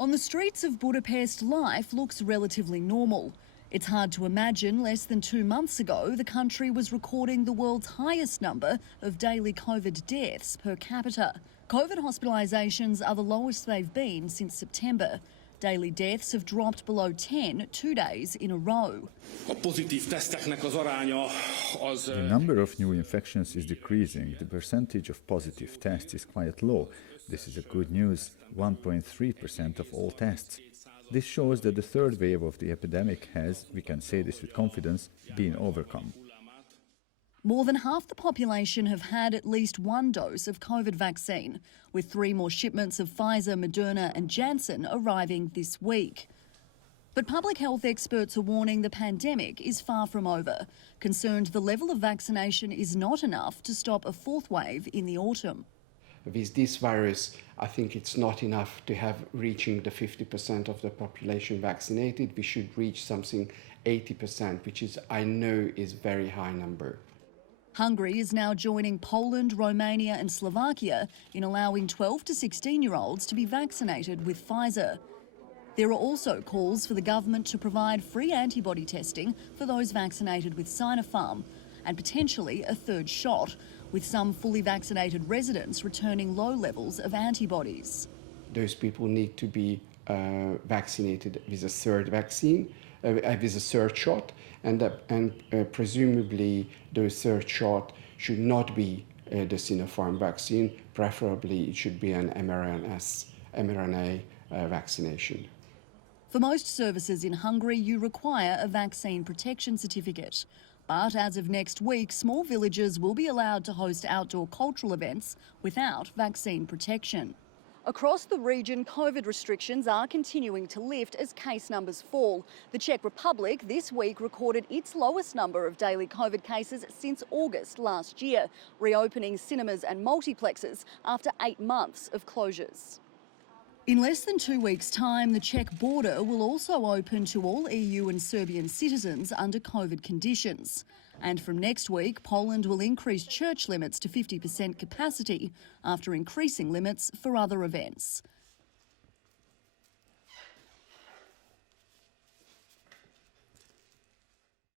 On the streets of Budapest, life looks relatively normal. It's hard to imagine less than 2 months ago the country was recording the world's highest number of daily COVID deaths per capita. COVID hospitalisations are the lowest they've been since September. Daily deaths have dropped below 10 2 days in a row. The number of new infections is decreasing. The percentage of positive tests is quite low. This is a good news, 1.3% of all tests. This shows that the third wave of the epidemic has, we can say this with confidence, been overcome. More than half the population have had at least one dose of COVID vaccine, with 3 more shipments of Pfizer, Moderna and Janssen arriving this week. But public health experts are warning the pandemic is far from over, concerned the level of vaccination is not enough to stop a 4th wave in the autumn. With this virus, I think it's not enough to have reaching the 50% of the population vaccinated. We should reach something 80%, which is, I know, is very high number. Hungary is now joining Poland, Romania and Slovakia in allowing 12 to 16-year-olds to be vaccinated with Pfizer. There are also calls for the government to provide free antibody testing for those vaccinated with Sinopharm and potentially a 3rd shot, with some fully vaccinated residents returning low levels of antibodies. Those people need to be vaccinated with a 3rd vaccine, with a 3rd shot, and presumably the 3rd shot should not be the Sinopharm vaccine. Preferably it should be an mRNA vaccination. For most services in Hungary, you require a vaccine protection certificate. But as of next week, small villages will be allowed to host outdoor cultural events without vaccine protection. Across the region, COVID restrictions are continuing to lift as case numbers fall. The Czech Republic this week recorded its lowest number of daily COVID cases since August last year, reopening cinemas and multiplexes after 8 months of closures. In less than 2 weeks' time, the Czech border will also open to all EU and Serbian citizens under COVID conditions. And from next week, Poland will increase church limits to 50% capacity after increasing limits for other events.